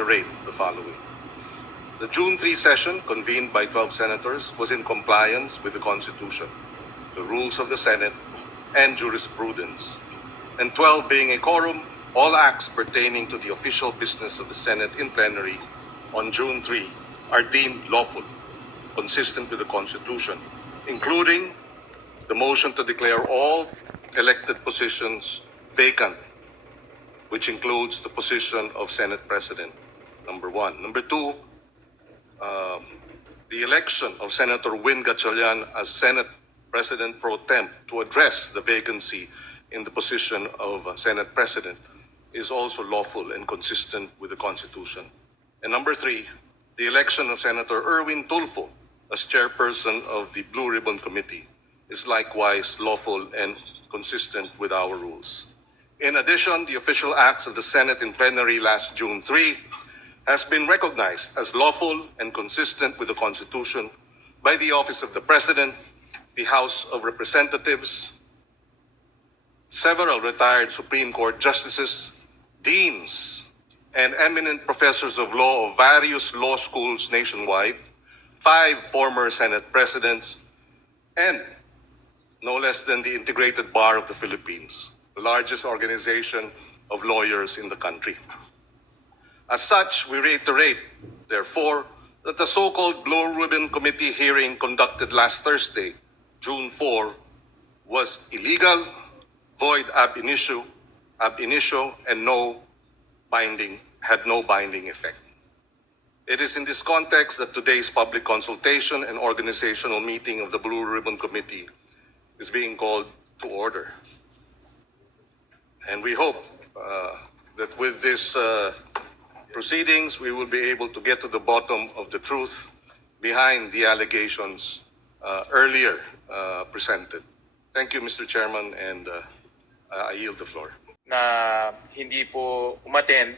reiterate the following. The June 3 session, convened by 12 senators, was in compliance with the Constitution, the rules of the Senate, and jurisprudence. And 12 being a quorum, all acts pertaining to the official business of the Senate in plenary on June 3 are deemed lawful, consistent with the Constitution, including the motion to declare all elected positions vacant, which includes the position of Senate President, number one. Number two, the election of Senator Win Gatchalian as Senate President pro tem to address the vacancy in the position of Senate President is also lawful and consistent with the Constitution. And number three, the election of Senator Erwin Tulfo as chairperson of the Blue Ribbon Committee is likewise lawful and consistent with our rules. In addition, the official acts of the Senate in plenary last June 3 has been recognized as lawful and consistent with the Constitution by the Office of the President, the House of Representatives, several retired Supreme Court justices, deans, and eminent professors of law of various law schools nationwide, 5 former Senate presidents, and no less than the Integrated Bar of the Philippines, the largest organization of lawyers in the country. As such, we reiterate, therefore, that the so-called Blue Ribbon Committee hearing conducted last Thursday, June 4, was illegal, void ab initio, and had no binding effect. It is in this context that today's public consultation and organizational meeting of the Blue Ribbon Committee is being called to order. And we hope that with this proceedings, we will be able to get to the bottom of the truth behind the allegations earlier presented. Thank you, Mr. Chairman, and I yield the floor. Na hindi po umattend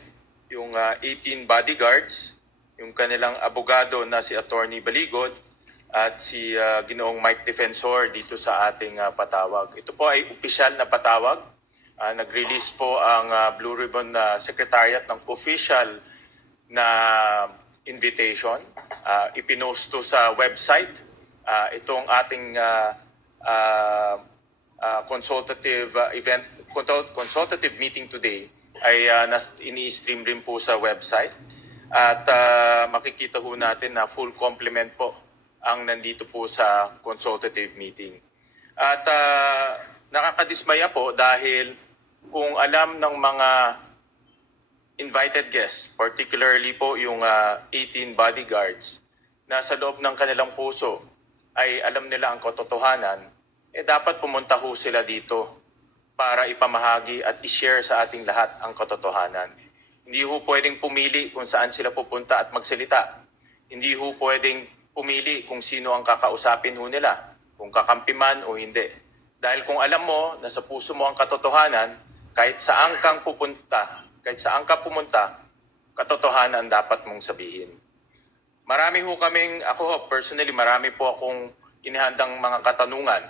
yung 18 bodyguards, yung kanilang abogado na si Attorney Baligod at si Ginoong Mike Defensor dito sa ating patawag. Ito po ay opisyal na patawag. Nag-release po ang Blue Ribbon Secretariat ng official na invitation. Ipinost to sa website. Itong ating consultative meeting today ay ini-stream rin po sa website. At makikita po natin na full complement po ang nandito po sa consultative meeting. At nakakadismaya po dahil kung alam ng mga invited guests, particularly po yung 18 bodyguards, na sa loob ng kanilang puso ay alam nila ang katotohanan, dapat pumunta ho sila dito para ipamahagi at i-share sa ating lahat ang katotohanan. Hindi ho pwedeng pumili kung saan sila pupunta at magsalita. Hindi ho pwedeng pumili kung sino ang kakausapin ho nila, kung kakampi man o hindi. Dahil kung alam mo na sa puso mo ang katotohanan, kahit saan ka pumunta, katotohanan dapat mong sabihin. Marami ho kaming, personally, marami po akong inihandang mga katanungan.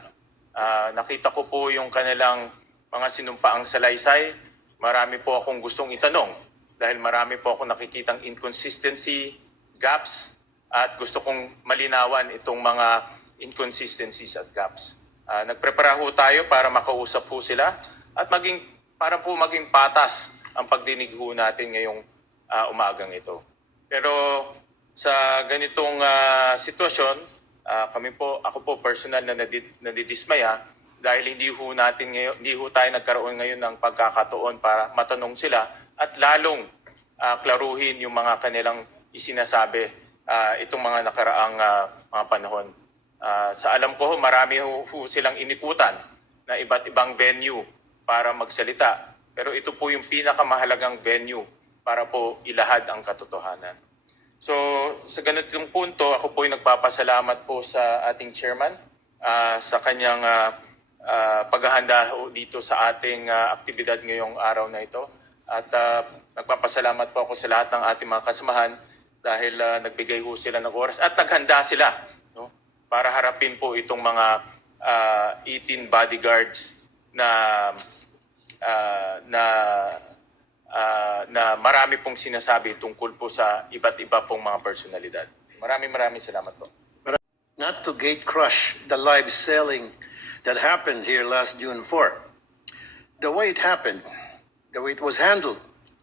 Nakita ko po yung kanilang mga sinumpaang salaysay. Marami po akong gustong itanong dahil marami po akong nakikitang inconsistency, gaps, at gusto kong malinawan itong mga inconsistencies at gaps. Nagprepara ho tayo para makausap ho sila at para po maging patas ang pagdinig ho natin ngayong umagang ito. Pero sa ganitong sitwasyon, ako po personal na nadidismaya dahil hindi ho tayo nagkaroon ngayon ng pagkakataon para matanong sila at lalong klaruhin yung mga kanilang isinasabi itong mga nakaraang mga panahon. Sa alam ko, marami ho silang inikutan na iba't ibang venue para magsalita. Pero ito po yung pinakamahalagang venue para po ilahad ang katotohanan. So, sa ganitong punto, ako po yung nagpapasalamat po sa ating chairman sa kanyang paghahanda dito sa ating aktibidad ngayong araw na ito. At nagpapasalamat po ako sa lahat ng ating mga kasamahan dahil nagbigay ho sila ng oras at naghanda sila, no, para harapin po itong mga 18 bodyguards na na marami pong sinasabi tungkol po sa iba't iba pong mga personalidad. Maraming salamat po. Not to gate crush the live selling that happened here last June 4. The way it happened, the way it was handled,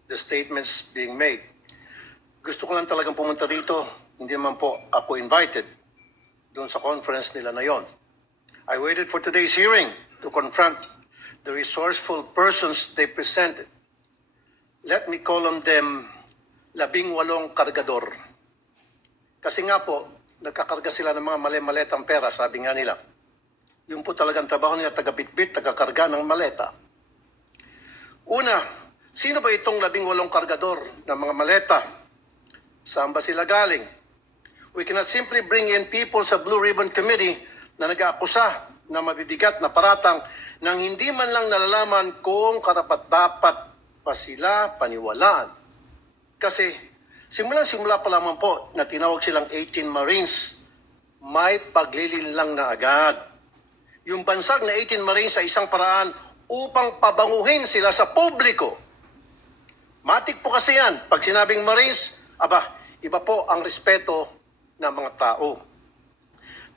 the statements being made. Gusto ko lang talagang pumunta dito. Hindi naman po ako invited doon sa conference nila na yon. I waited for today's hearing to confront the resourceful persons they presented. Let me call on them 18 kargador. Kasi nga po, nagkakarga sila ng mga mali-maletang pera, sabi nga nila. Yung po talagang trabaho nila, taga-bitbit, taga-karga ng maleta. Una, sino ba itong 18 kargador ng mga maleta? Saan ba sila galing? We cannot simply bring in people sa Blue Ribbon Committee na nag-aakusa na mabibigat na paratang nang hindi man lang nalalaman kung karapat-dapat pa sila paniwalaan. Kasi simula pa lamang po na tinawag silang 18 Marines, may paglilin lang na agad. Yung bansag na 18 Marines sa isang paraan upang pabanguhin sila sa publiko. Matik po kasi yan. Pag sinabing Marines, iba po ang respeto ng mga tao.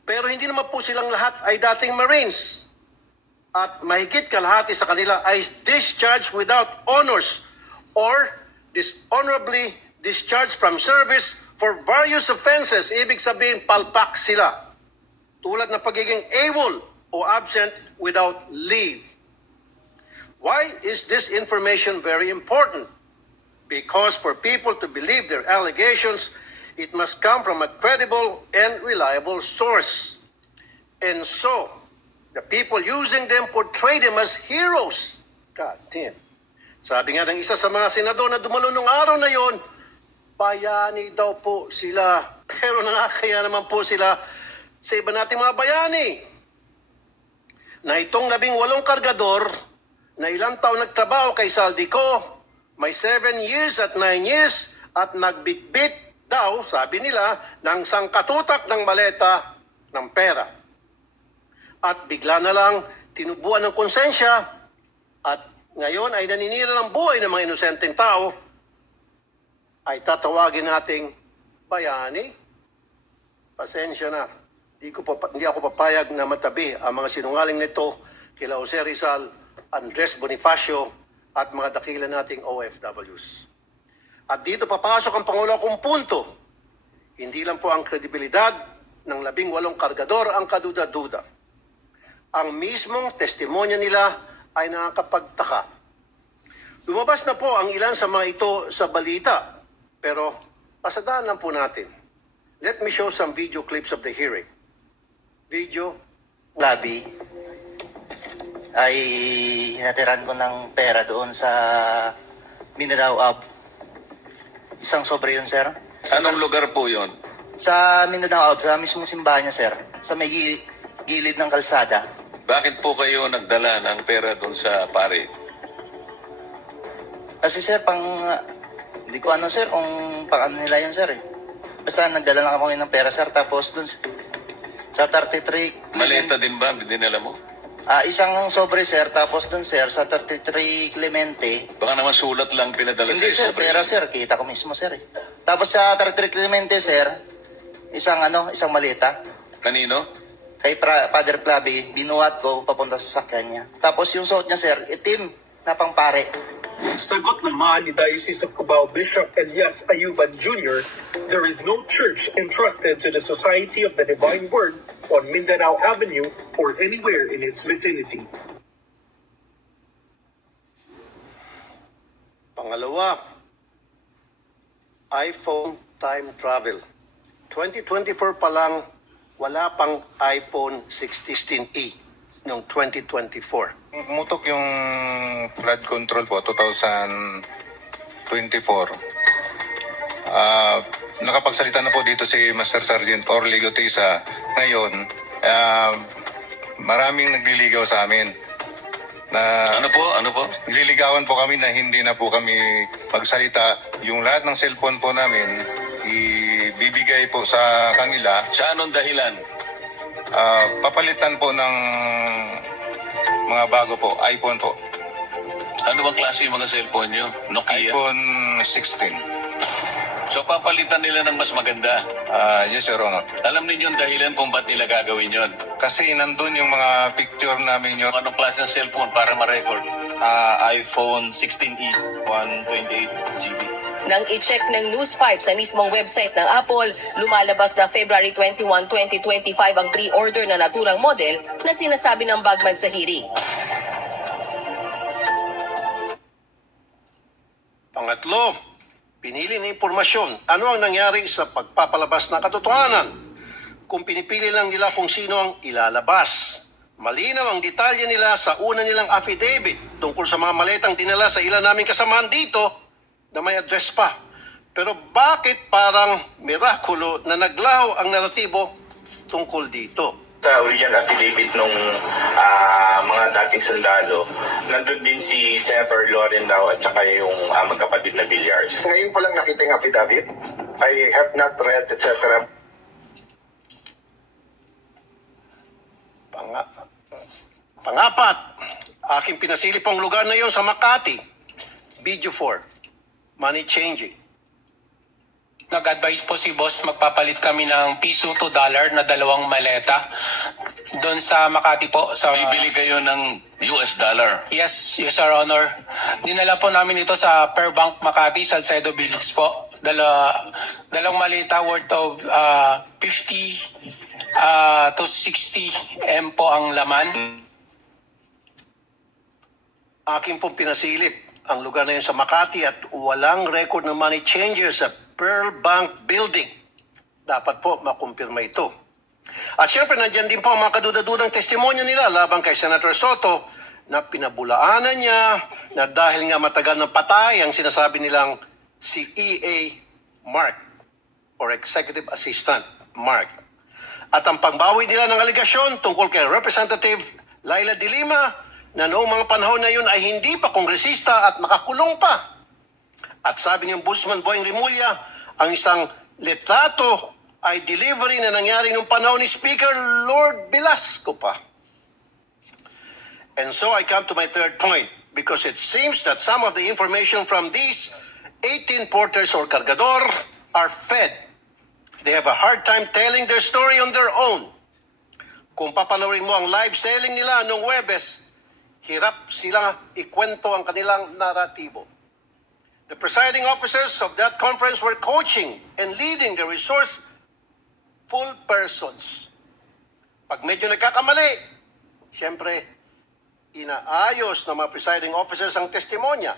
Pero hindi naman po silang lahat ay dating Marines. At mahigit kalahati sa kanila ay discharged without honors or dishonorably discharged from service for various offenses. Ibig sabihin, palpak sila. Tulad ng pagiging AWOL o absent without leave. Why is this information very important? Because for people to believe their allegations, it must come from a credible and reliable source. And so, the people using them portray them as heroes. God damn. Sabi nga ng isa sa mga senador na dumalo nung araw na yon, bayani daw po sila. Pero nakakaya naman po sila sa iba nating mga bayani. Na itong 18 kargador na ilang taon nagtrabaho kay Saldico, may 7 years at 9 years at nagbitbit daw, sabi nila, ng sangkatutak ng maleta ng pera. At bigla na lang tinubuan ng konsensya at ngayon ay naninira ng buhay ng mga inosenteng tao, ay tatawagin nating bayani. Pasensya na. Hindi ako papayag na matabi ang mga sinungaling nito kila Jose Rizal, Andres Bonifacio at mga dakila nating OFWs. At dito papasok ang pangulo kong punto. Hindi lang po ang kredibilidad ng 18 kargador ang kaduda-duda. Ang mismong testimonya nila ay nakakapagtaka. Lumabas na po ang ilan sa mga ito sa balita. Pero pasadaan lang po natin. Let me show some video clips of the hearing. Video. Labi ay hinatiran ko ng pera doon sa Mindanao Ab. Isang sobre yun, sir. Anong lugar po yon? Sa Mindanao Ab, sa mismong simbahan niya, sir. Sa may gilid ng kalsada. Bakit po kayo nagdala ng pera doon sa pare? Kasi, sir, hindi ko ano, sir, kung pang ano nila yun, sir, eh. Basta nagdala lang ako ng pera, sir. Tapos doon sa 33... Maleta din ba? Dinala mo? Isang sobre, sir. Tapos doon, sir, sa 33 Clemente. Baka naman sulat lang pinadala Hindi, sa'yo, sir, pera, sir. Kita ko mismo, sir, eh. Tapos sa 33 Clemente, sir, isang maleta. Kanino? Kay Father Flavi, binuhat ko papunta sa sakyan niya. Tapos yung suot niya, sir, itim na pangpare. Sagot naman ni Diocese of Cubao Bishop Elias Ayuban Jr., there is no church entrusted to the Society of the Divine Word on Mindanao Avenue or anywhere in its vicinity. Pangalawa, iPhone time travel. 2024 pa lang, wala pang iPhone 16e noong 2024. Mutok yung flood control po, 2024. Nakapagsalita na po dito si Master Sergeant Orly Gotisa. Ngayon, maraming nagliligaw sa amin. Ano po? Nililigawan po kami na hindi na po kami magsalita. Yung lahat ng cellphone po namin, ibibigay po sa kanila. Sa anong dahilan? Papalitan po ng mga bago po, iPhone po. Ano bang klase yung mga cellphone nyo? Nokia? iPhone 16. So papalitan nila ng mas maganda. Yes, Your Honor. Alam ninyo yung dahilan kung ba't nila gagawin yon? Kasi nandun yung mga picture namin, Your Anong klase ng cellphone para ma-record? iPhone 16e, 128 GB. Nang i-check ng News 5 sa mismong website ng Apple, lumalabas na February 21, 2025 ang pre-order na naturang model na sinasabi ng Bagman sa hearing. Pangatlo, pinili na impormasyon. Ano ang nangyari sa pagpapalabas ng katotohanan? Kung pinipili lang nila kung sino ang ilalabas. Malinaw ang detalye nila sa una nilang affidavit tungkol sa mga maletang dinala sa ilan naming kasamahan dito na may address pa. Pero bakit parang mirakulo na naglaho ang naratibo tungkol dito? Sa original affidavit nung mga dating sundalo, nandun din si Senator Loren daw at saka yung magkapatid na Villar. Ngayon ko lang nakita yung affidavit. I have not read, etc. Pangapat, aking pinasilip ang lugar na yon sa Makati. Video 4, money changing. Nag-advise po si boss, magpapalit kami ng piso to dollar na 2 maleta doon sa Makati po. Sa, Bibili kayo ng US dollar. Yes, Your Honor. Dinala po namin ito sa Per Bank Makati, Salcedo Village po. Dalawang maleta worth of 50 to 60 M po ang laman. Aking pong pinasilip ang lugar na yun sa Makati at walang record ng money changer sa Pearl Bank Building. Dapat po makumpirma ito. At syempre, nandiyan din po ang mga kadudadudang testimonya nila laban kay Senator Soto na pinabulaanan niya na dahil nga matagal ng patay ang sinasabi nilang si E.A. Mark or Executive Assistant Mark. At ang pangbawi nila ng aligasyon tungkol kay Representative Laila de Lima na noong mga panahon na yun ay hindi pa kongresista at nakakulong pa. At sabi ni Ombudsman Boying Rimulya, ang isang litrato ay delivery na nangyari noong panahon ni Speaker Lord Velasco pa. And so I come to my third point because it seems that some of the information from these 18 porters or cargador are fed. They have a hard time telling their story on their own. Kung papanoorin mo ang live selling nila noong Webes, hirap sila ikwento ang kanilang naratibo. The presiding officers of that conference were coaching and leading the resourceful persons. Pag medyo nagkakamali, siyempre, inaayos ng mga presiding officers ang testimonya.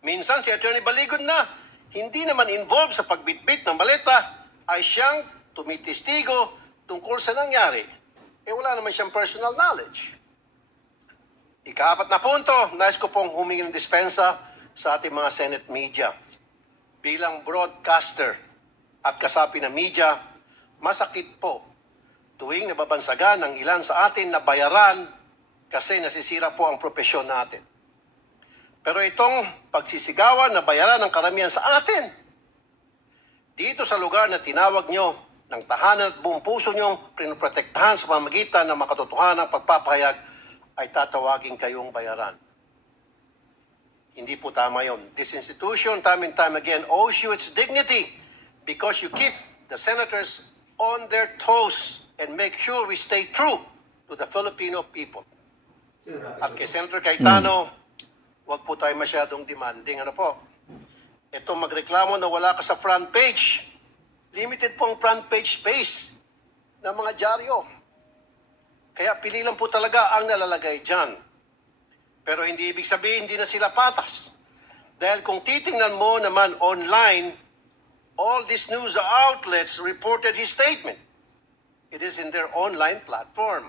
Minsan si Atty. Baligod na, hindi naman involved sa pagbitbit ng maleta, ay siyang tumitistigo tungkol sa nangyari. Wala naman siyang personal knowledge. Ika-4 na punto, nais ko pong humingi ng dispensa sa ating mga Senate media. Bilang broadcaster at kasapi ng media, masakit po tuwing nababansagan ng ilan sa atin na bayaran kasi nasisira po ang propesyon natin. Pero itong pagsisigawan na bayaran ng karamihan sa atin, dito sa lugar na tinawag nyo ng tahanan at buong puso nyong pinoprotektahan sa pamamagitan ng makatotohanan pagpapahayag, ay tatawagin kayong bayaran. Hindi po tama yon. This institution, time and time again, owes you its dignity because you keep the senators on their toes and make sure we stay true to the Filipino people. At kay Senator Cayetano, wag po tayo masyadong demanding. Ano po? Ito magreklamo na wala ka sa front page. Limited po ang front page space ng mga dyaryo. Kaya pili lang po talaga ang nalalagay dyan. Pero hindi ibig sabihin hindi na sila patas. Dahil kung titingnan mo naman online, all these news outlets reported his statement. It is in their online platform.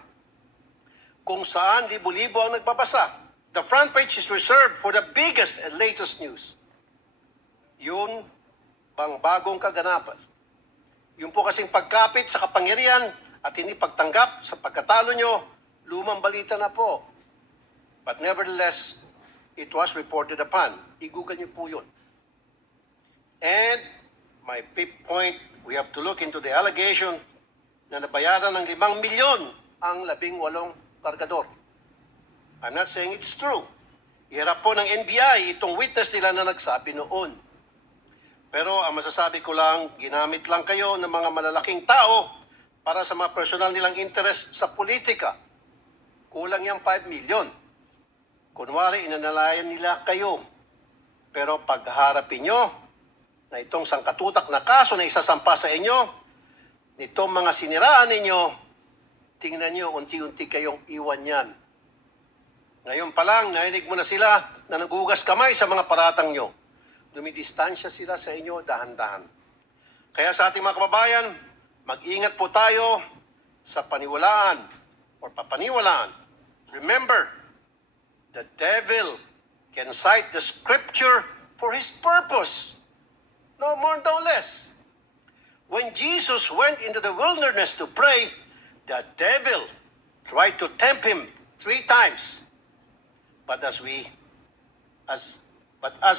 Kung saan libo-libo ang nagbabasa. The front page is reserved for the biggest and latest news. Yun bang bagong kaganapan. Yung po kasing pagkapit sa kapangyarihan at hindi pagtanggap sa pagkatalo nyo, lumang balita na po. But nevertheless, it was reported upon. I-google nyo po yun. And my fifth point, we have to look into the allegation na nabayaran ng 5 milyon ang 18 kargador. I'm not saying it's true. Iharap po ng NBI itong witness nila na nagsabi noon. Pero ang masasabi ko lang, ginamit lang kayo ng mga malalaking tao para sa mga personal nilang interest sa politika. Kulang yung 5 million. Kunwari, inanalayan nila kayo. Pero pagharapin nyo na itong sangkatutak na kaso na isasampa sa inyo, nitong mga siniraan ninyo, tingnan nyo, unti-unti kayong iwan yan. Ngayon pa lang, narinig mo na sila na nagugas kamay sa mga paratang nyo. Dumidistansya sila sa inyo dahan-dahan. Kaya sa ating mga kababayan, mag-ingat po tayo sa paniwalaan or papaniwalaan. Remember, the devil can cite the scripture for his purpose. No more, no less. When Jesus went into the wilderness to pray, the devil tried to tempt him 3 times. But as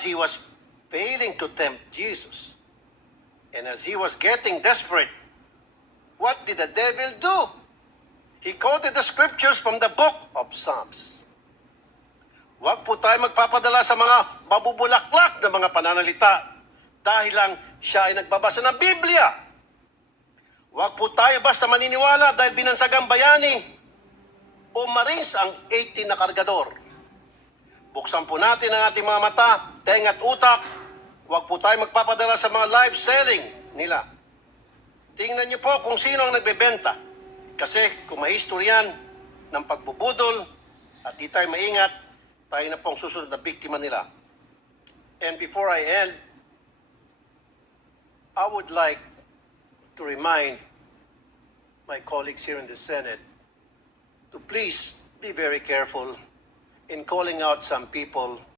he was failing to tempt Jesus, and as he was getting desperate, what did the devil do? He quoted the scriptures from the book of Psalms. Huwag po tayo magpapadala sa mga mabubulaklak na mga pananalita dahil lang siya ay nagbabasa ng Biblia. Huwag po tayo basta maniniwala dahil binansagang bayani o marines ang 18 na kargador. Buksan po natin ang ating mga mata, tenga at utak. Huwag po tayo magpapadala sa mga live selling nila. Tingnan niyo po kung sino ang nagbebenta. Kasi kung may historian ng pagbubudol at di tayo maingat, tayo na po ang susunod na biktima nila. And before I end, I would like to remind my colleagues here in the Senate to please be very careful in calling out some people